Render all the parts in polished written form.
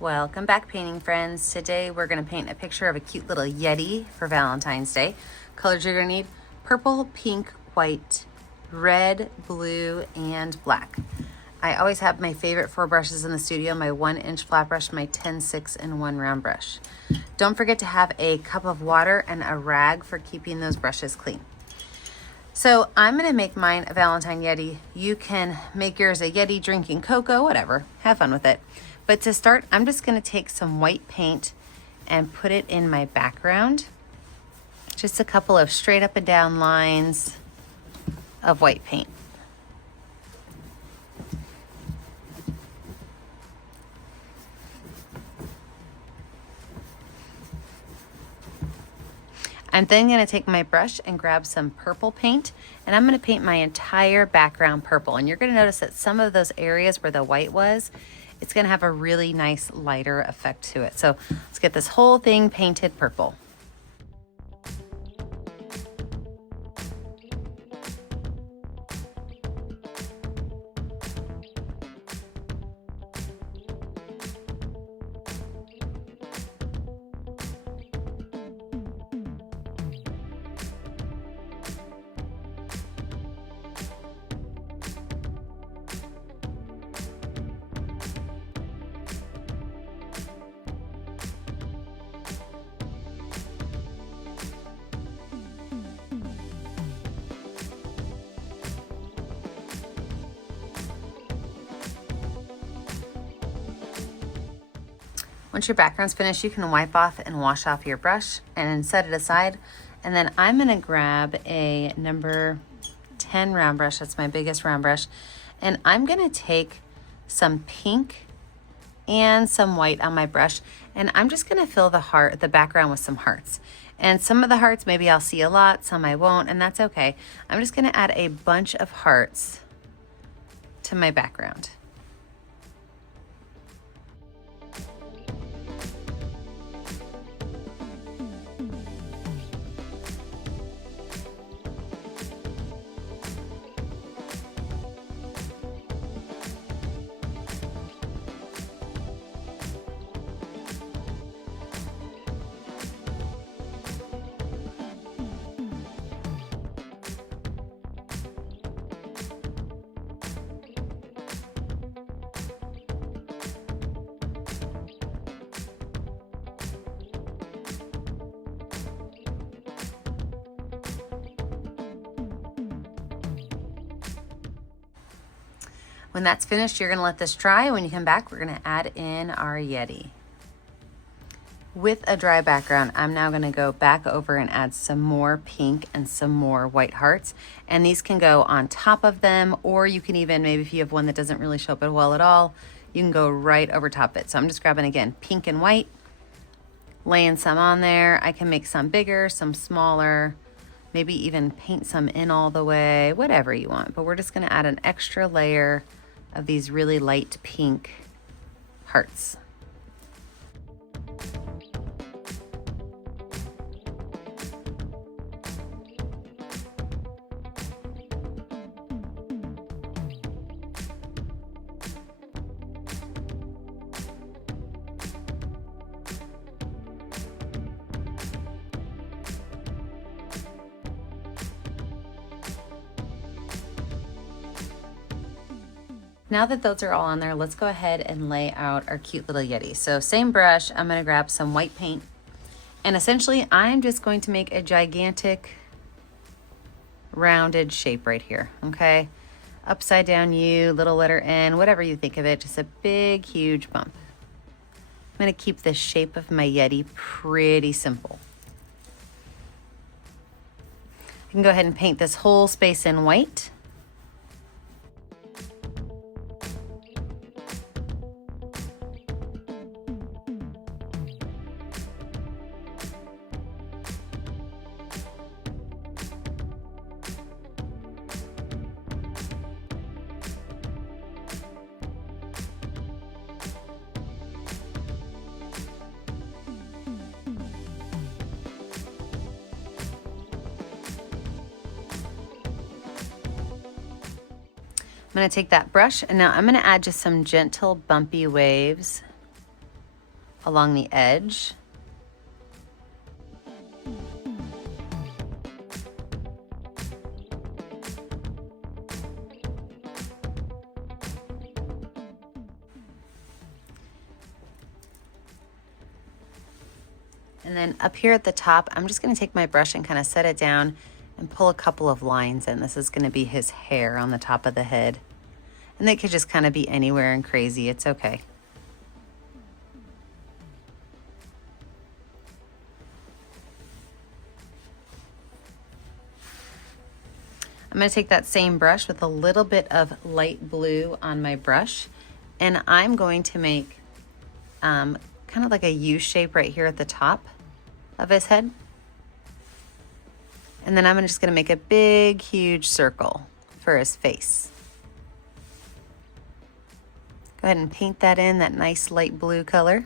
Welcome back, painting friends. Today we're going to paint a picture of a cute little Yeti for Valentine's Day. Colors you're going to need: purple, pink, white, red, blue, and black. I always have my favorite 4 brushes in the studio: my 1-inch flat brush, my 10-6, and 1 round brush. Don't forget to have a cup of water and a rag for keeping those brushes clean. So I'm going to make mine a Valentine Yeti. You can make yours a Yeti drinking cocoa, whatever. Have fun with it. But to start, I'm just going to take some white paint and put it in my background. Just a couple of straight up and down lines of white paint. I'm then going to take my brush and grab some purple paint, and I'm going to paint my entire background purple. And you're going to notice that some of those areas where the white was, it's going to have a really nice lighter effect to it. So let's get this whole thing painted purple. Once your background's finished, you can wipe off and wash off your brush and set it aside. And then I'm going to grab a number 10 round brush. That's my biggest round brush. And I'm going to take some pink and some white on my brush. And I'm just going to fill the background with some hearts. And some of the hearts, maybe I'll see a lot, some I won't, and that's okay. I'm just going to add a bunch of hearts to my background. When that's finished, you're going to let this dry. When you come back, we're going to add in our Yeti. With a dry background, I'm now going to go back over and add some more pink and some more white hearts. And these can go on top of them, or you can even, maybe if you have one that doesn't really show up well at all, you can go right over top of it. So I'm just grabbing, again, pink and white, laying some on there. I can make some bigger, some smaller, maybe even paint some in all the way, whatever you want. But we're just going to add an extra layer of these really light pink hearts. Now that those are all on there, let's go ahead and lay out our cute little Yeti. So same brush, I'm going to grab some white paint, and essentially I'm just going to make a gigantic rounded shape right here, okay? Upside down U, little letter N, whatever you think of it, just a big, huge bump. I'm going to keep the shape of my Yeti pretty simple. I can go ahead and paint this whole space in white. I'm going to take that brush and now I'm going to add just some gentle bumpy waves along the edge. And then up here at the top, I'm just gonna take my brush and kind of set it down and pull a couple of lines in. This is gonna be his hair on the top of the head. And they could just kind of be anywhere and crazy, it's okay. I'm gonna take that same brush with a little bit of light blue on my brush, and I'm going to make kind of like a U shape right here at the top of his head. And then I'm just gonna make a big, huge circle for his face. Go ahead and paint that in, that nice light blue color.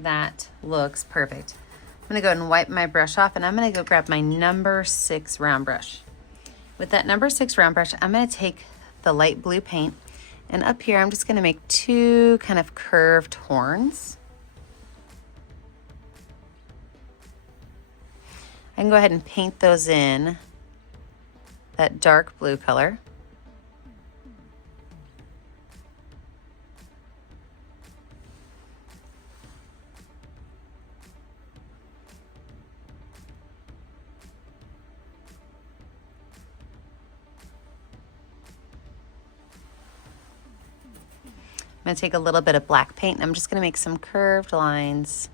That looks perfect. I'm gonna go ahead and wipe my brush off, and I'm gonna go grab my number 6 round brush. With that number 6 round brush, I'm gonna take the light blue paint, and up here I'm just gonna make 2 kind of curved horns. I can go ahead and paint those in that dark blue color. I'm gonna take a little bit of black paint, and I'm just gonna make some curved lines.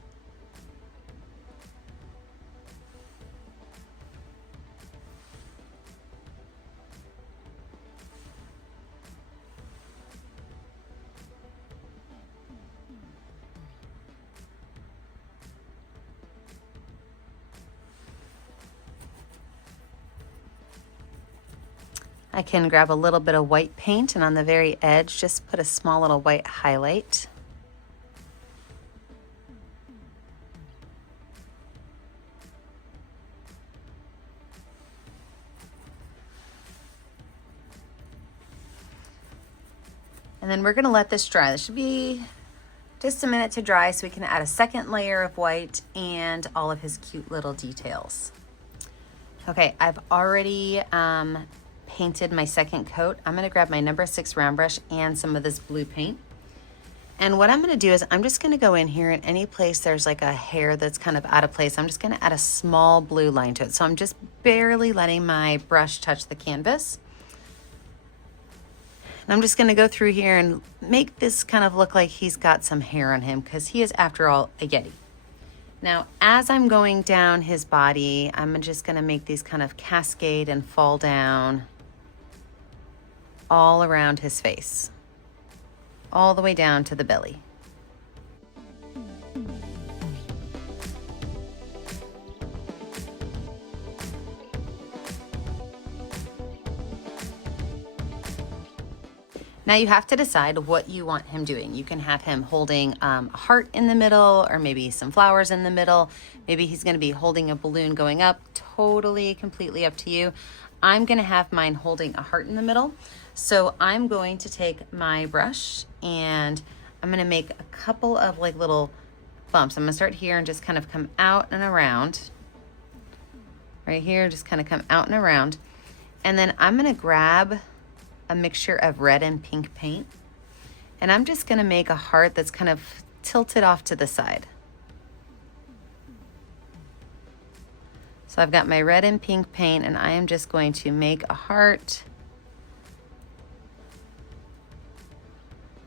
I can grab a little bit of white paint, and on the very edge, just put a small little white highlight. And then we're gonna let this dry. This should be just a minute to dry so we can add a second layer of white and all of his cute little details. Okay, I've already painted my second coat. I'm gonna grab my number 6 round brush and some of this blue paint. And what I'm gonna do is I'm just gonna go in here, and any place there's like a hair that's kind of out of place, I'm just gonna add a small blue line to it. So I'm just barely letting my brush touch the canvas. And I'm just gonna go through here and make this kind of look like he's got some hair on him, because he is, after all, a Yeti. Now, as I'm going down his body, I'm just gonna make these kind of cascade and fall down all around his face, all the way down to the belly. Now you have to decide what you want him doing. You can have him holding a heart in the middle, or maybe some flowers in the middle. Maybe he's gonna be holding a balloon going up. Totally, completely up to you. I'm gonna have mine holding a heart in the middle. So I'm going to take my brush, and I'm gonna make a couple of like little bumps. I'm gonna start here and just kind of come out and around. Right here, just kind of come out and around. And then I'm gonna grab a mixture of red and pink paint, and I'm just gonna make a heart that's kind of tilted off to the side. So I've got my red and pink paint, and I am just going to make a heart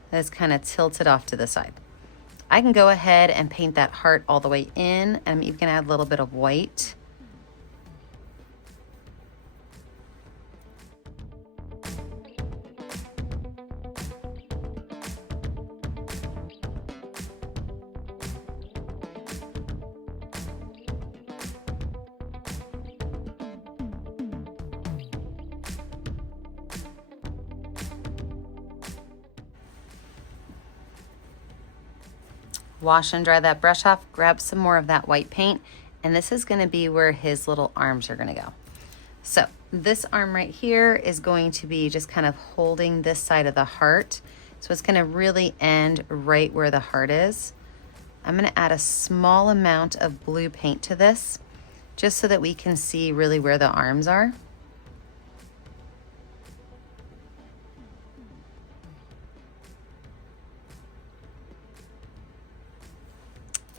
that's kind of tilted off to the side. I can go ahead and paint that heart all the way in, and I'm even gonna add a little bit of white. Wash and dry that brush off, grab some more of that white paint, and this is gonna be where his little arms are gonna go. So this arm right here is going to be just kind of holding this side of the heart. So it's gonna really end right where the heart is. I'm gonna add a small amount of blue paint to this, just so that we can see really where the arms are.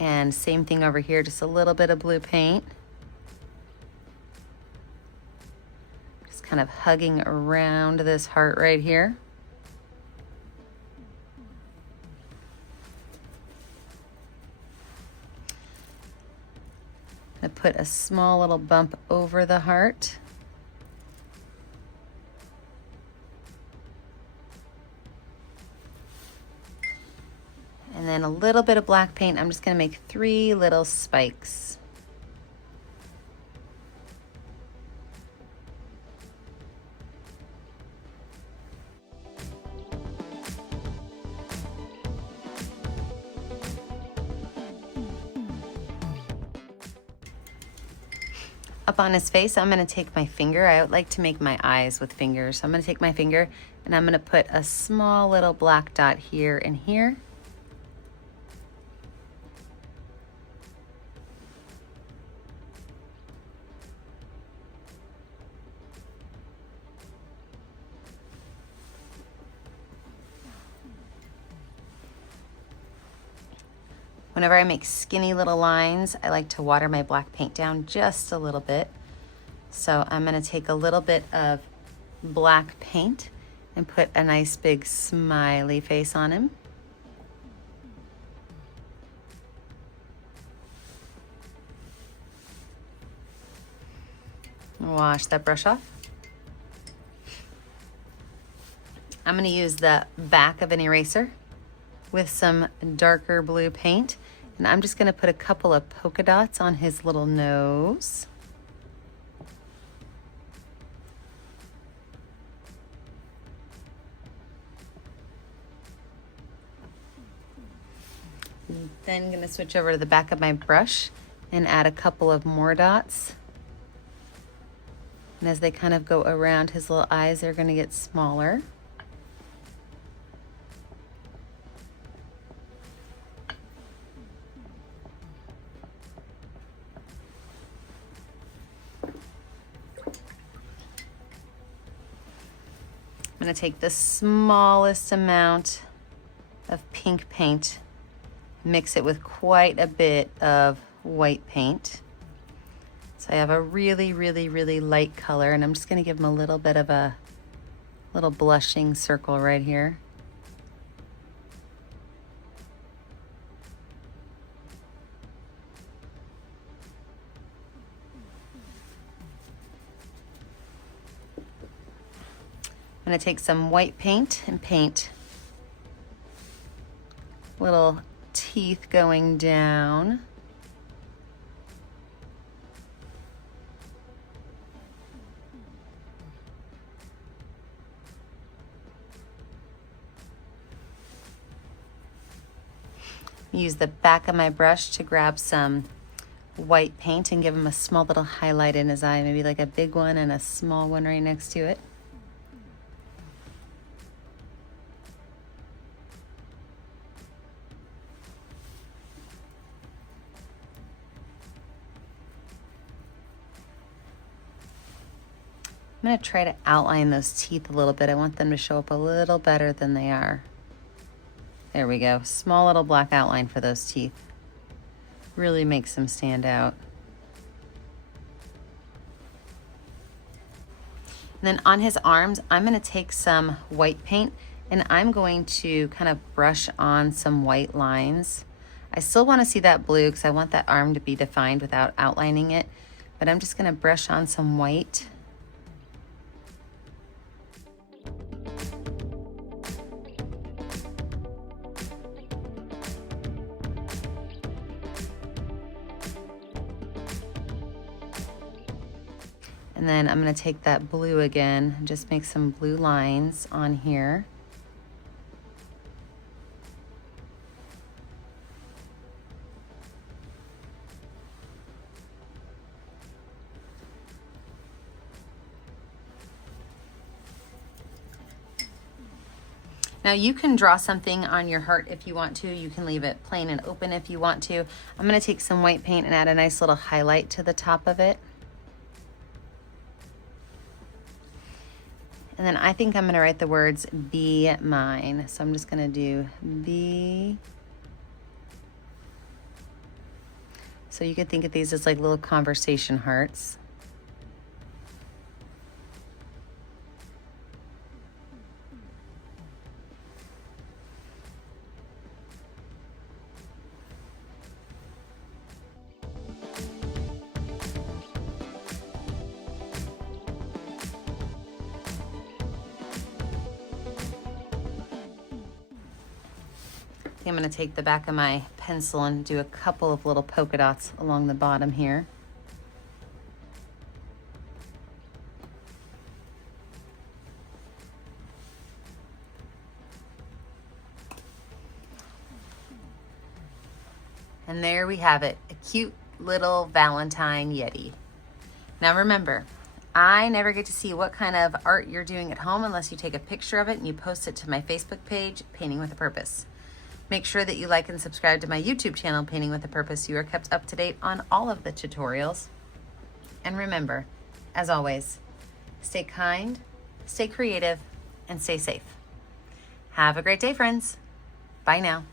And same thing over here, just a little bit of blue paint. Just kind of hugging around this heart right here. I put a small little bump over the heart. And then a little bit of black paint. I'm just gonna make 3 little spikes. Up on his face, I'm gonna take my finger. I would like to make my eyes with fingers. So I'm gonna take my finger and I'm gonna put a small little black dot here and here. Whenever I make skinny little lines, I like to water my black paint down just a little bit. So I'm gonna take a little bit of black paint and put a nice big smiley face on him. Wash that brush off. I'm gonna use the back of an eraser with some darker blue paint, and I'm just gonna put a couple of polka dots on his little nose. Then gonna switch over to the back of my brush and add a couple of more dots. And as they kind of go around his little eyes, they're gonna get smaller. I'm gonna take the smallest amount of pink paint, mix it with quite a bit of white paint. So I have a really, really, really light color, and I'm just gonna give him a little bit of a little blushing circle right here. I'm gonna take some white paint and paint little teeth going down. Use the back of my brush to grab some white paint and give him a small little highlight in his eye, maybe like a big one and a small one right next to it. I'm gonna try to outline those teeth a little bit. I want them to show up a little better than they are. There we go. Small little black outline for those teeth. Really makes them stand out. And then on his arms, I'm gonna take some white paint and I'm going to kind of brush on some white lines. I still wanna see that blue because I want that arm to be defined without outlining it, but I'm just gonna brush on some white. And then I'm gonna take that blue again and just make some blue lines on here. Now you can draw something on your heart if you want to. You can leave it plain and open if you want to. I'm gonna take some white paint and add a nice little highlight to the top of it. And then I think I'm gonna write the words, "Be mine." So I'm just gonna do "Be." So you could think of these as like little conversation hearts. I'm going to take the back of my pencil and do a couple of little polka dots along the bottom here. And there we have it, a cute little Valentine Yeti. Now remember, I never get to see what kind of art you're doing at home unless you take a picture of it and you post it to my Facebook page, Painting with a Purpose. Make sure that you like and subscribe to my YouTube channel, Painting with a Purpose, so you are kept up to date on all of the tutorials. And remember, as always, stay kind, stay creative, and stay safe. Have a great day, friends. Bye now.